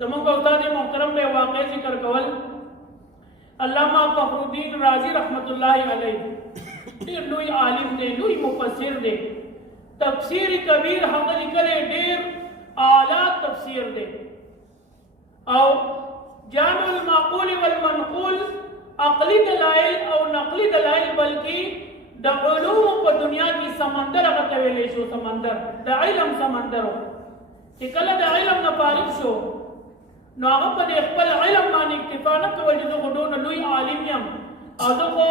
زمونږ استاد محترم به واقع ذکر کول علامہ فخر الدین رازی رحمت الله علیه ډیر لوی عالم دی لوی مفسر دی تفسیر کبیر هغه لیکلی ډیر اعلی تفسیر دی او جامع المعقول والمنقول عقلی دلائل او نقلی دلائل بلکې د علوم په دنیا کې سمندر هغه ته ویلی شو سمندر د علم سمندر چې کله د علم نه فارغ شو نو هغه په خپل علم باندې اکتفا نه کول چې زه خو ډونه لوی عالم یم او زه خو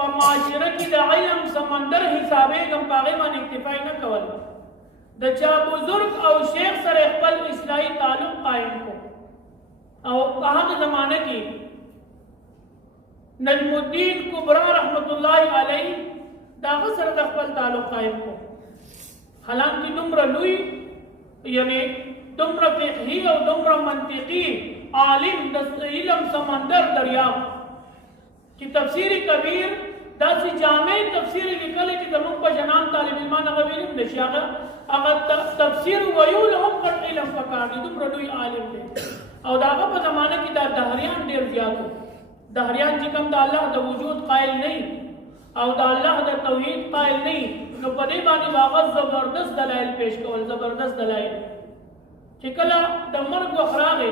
په معاشره کې د علم سمندر حسابېږم په هغې باندې اکتفا نه کول د چا بزرگ او شیخ سره خپل اصلاحي تعلق قائم کو او په هغه زمانه کې نجم الدین کبرا رحمت الله علیه دا هغه سره د خپل تعلق قائم کو حالانکه دومره لوی یعنی دومره فقهي او دومره منطقي عالم د علم سمندر دریاب چې تفسیر کبیر داسې جامع تفسیر لیکلی چې زموږ په جنان طالب علمان هغه ویلي هم نشي هغه تفسیر ویول هم غټ علم پکار دی دومره لوی عالم دی او د هغه په زمانه کې دا دهریان ډېر زیات و دهریان چې کوم د الله د وجود قائل نه او د الله د توحید قائل نه نو په دې باندې هغه زبردست دلایل پیش کول زبردست دلایل چې کله د مرګ وخت راغی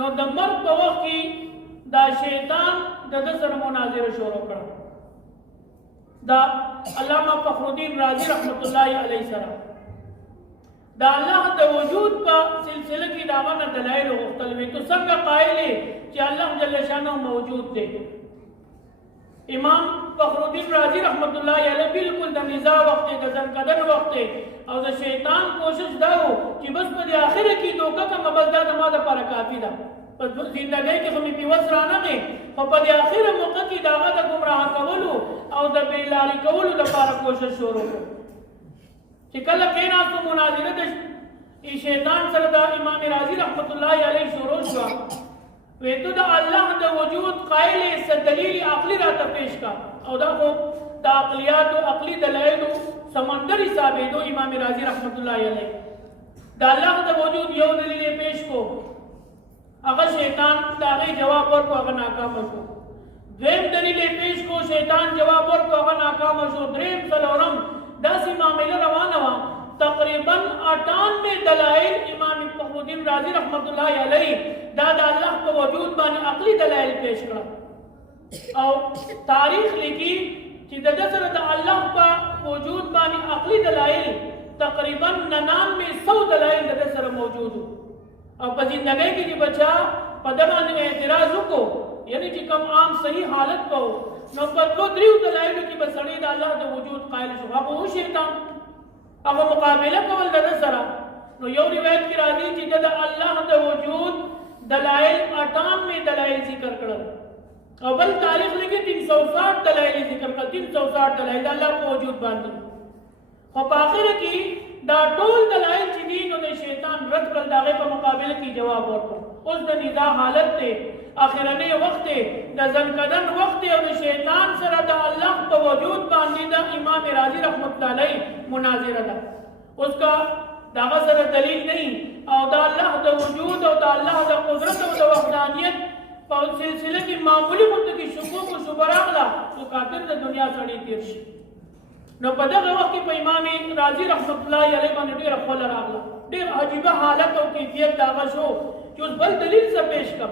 نو د مرګ په وخت کې دا شیطان د ده سره مناظره شروع کړه دا علامہ فخر الدین رازی رحمت الله علیه سره دا الله د وجود په سلسله کې دا غنه دلایل غوښتل وي تو څنګه قائل چې الله جل شانه موجود دی امام فخر الدین رازی رحمت الله علیه بالکل د نزاع وخت د ځنکدن وخت او د شیطان کوشش دا و چې بس په اخر کې دوکه کوم بس دا د ما د پر کافی ده په زندګۍ کې خو مې پیوس رانه نه خو په اخر موقع کې داغه د گمراه کولو او د بیلاری کولو لپاره کوشش شروع کړ چې کله کېناستو مناظره د شیطان سره د امام رازی رحمت الله علیه شروع شو وې ته د الله د وجود قائل څه دلیل عقلی راته پیش کا او دا خو د عقلیات او عقلی دلایل سمندر حسابېدو امام رازی رحمت الله علیه د الله د وجود یو دلیل پیش کو هغه شیطان دا غي جواب ورکو هغه ناکام شو دویم دلیل پیش کو شیطان جواب ورکو هغه ناکام شو دریم څلورم داسې معامله روانه وه تقریبا 98 دلائل امام فخر الدین رازی رحمت الله علیه دا د الله په وجود باندې عقلی دلائل پیش کړه او تاریخ لیکي چې د سره د الله په وجود باندې عقلی دلائل تقریبا 99 دلائل د سره موجود او په زندګۍ کې چې بچا په دغه باندې اعتراض وکړو یعنی چې کوم عام صحیح حالت کو نو په دوه دریو دلایلو کې به سړی د الله د وجود قائل شو هغه شیطان هغه مقابله کول د سره نو یو روایت کې راځي چې د الله د وجود دلایل 98 دلایل ذکر کړل او بل تاریخ لګي 360 دلایل ذکر کړل 360 دلایل د الله په وجود باندې خو په اخر کې دا ټول دلایل چې دي نو د شیطان رد کړل دغه په مقابله کې جواب ورکړ اوس د نزاع حالت ته اخرنی وخت د ځنکدن وخت او د شیطان سره د الله په وجود باندې د امام رازی رحمت الله علیه مناظره ده اوس کا داغه سره دلیل نه او د الله د وجود او د الله د قدرت او د وحدانیت په سلسله کې معمولی مدته کې شکوک او شبراغله او کافر د دنیا سړی تیر شي نو په دغه وخت کې په امام رازی رحمت الله علیه باندې ډېر خپل راغله ډېر عجیبه حالت او کیفیت داغه شو چې اوس بل دلیل څه پیش کړ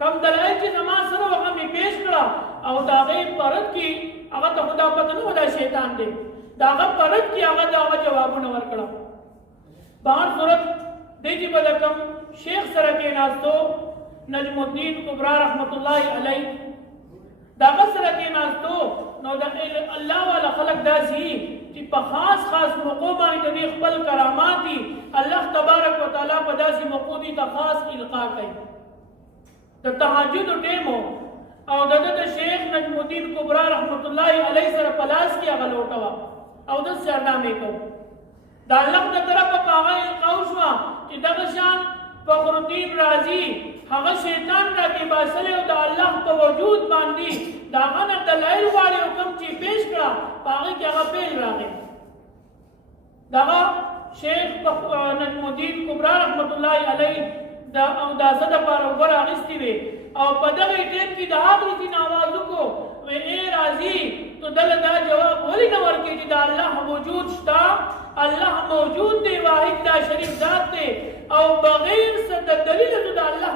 کم دلایل چې زما سره هغه می پیش کړه او داغه پرد کې هغه ته خدا پته نه ودا شیطان دی داغه پرد کې هغه داغه جوابونه ورکړه بهر صورت دیږي په کم شیخ سره کې ناستو نجم الدین کبرا رحمت الله علیه داغه سره کې ناستو نو د الله والا خلق داسي چې په خاص موقع باندې د خپل کرامات دي الله تبارک وتعالى په داسي موقع دي ته خاص القا کوي د تهجد ټیمو او د شیخ نجم الدین کبرا رحمت الله علیه سره پلاس کې هغه لوټوا او د سرنامې کو د الله د طرفه هغه القا شو چې دغه شان فخر الدین رازی هغه شیطان را کې باسل او د الله په وجود باندې دا غنه دلایل واړي حکم چې پیش کړه هغه کې هغه پیل راغی دا شیخ نجم الدین کبرا رحمت الله علیه دا او دا زده لپاره اوبه راغستې وې او په دغه ټیم کې د هغې دین آواز وکړو وی ای راځي تو دله دا جواب ولې نه ورکړې چې دا الله موجود شته الله موجود دی واحد لا شریک ذات دی او بغیر څه د دلیل د الله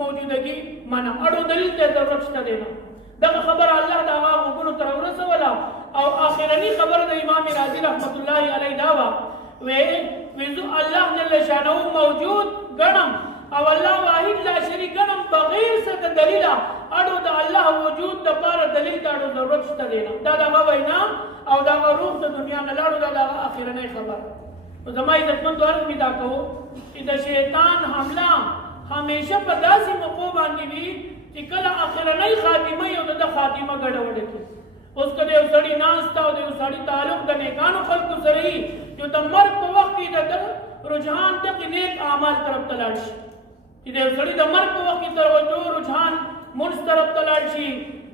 موجودګي منه اړو دلیل ته ضرورت شته دی دغه خبر الله دا هغه وګونو تر ورسوله او اخرنی خبر د امام رازی رحمت الله علیه دا وی الله جل شانه موجود ګڼم او الله واحد لا شریک ګڼم بغیر څه د دلیل اړو د الله وجود د پاره دلیل ته اړو ضرورت شته دی دا دغه وینا او دغه روح د دنیا نه لاړو دا دغه اخرنی خبر زما عزتمند ورته می دا کوو چې د شیطان حمله همیشه په داسې موقع باندې وي چې کله اخرنی خاتمه یو د خاتمه ګډوډه کی اوس کله یو سړی ناسته او د یو سړی تعلق د نیکانو خلکو سره وي چې د مرګ په وخت کې د رجحان د نیک اعمال طرف ته لاړ شي چې د یو سړی د مرګ په وخت کې توجه رجحان منځ طرف ته لاړ شي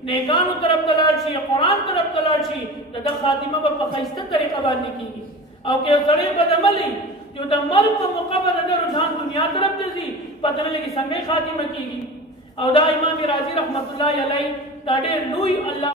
نیکانو طرف ته لاړ شي قرآن طرف ته لاړ شي د خاتمه به په ښایسته طریقه باندې کېږي او که یو سړی بدعملي چې د مرګ په موقع باندې د رجحان دنیا طرف ته ځي پته نه لګي څنګه خاتمه کېږي او دا امام رازی رحمت الله علیه دا ډېر لوی الله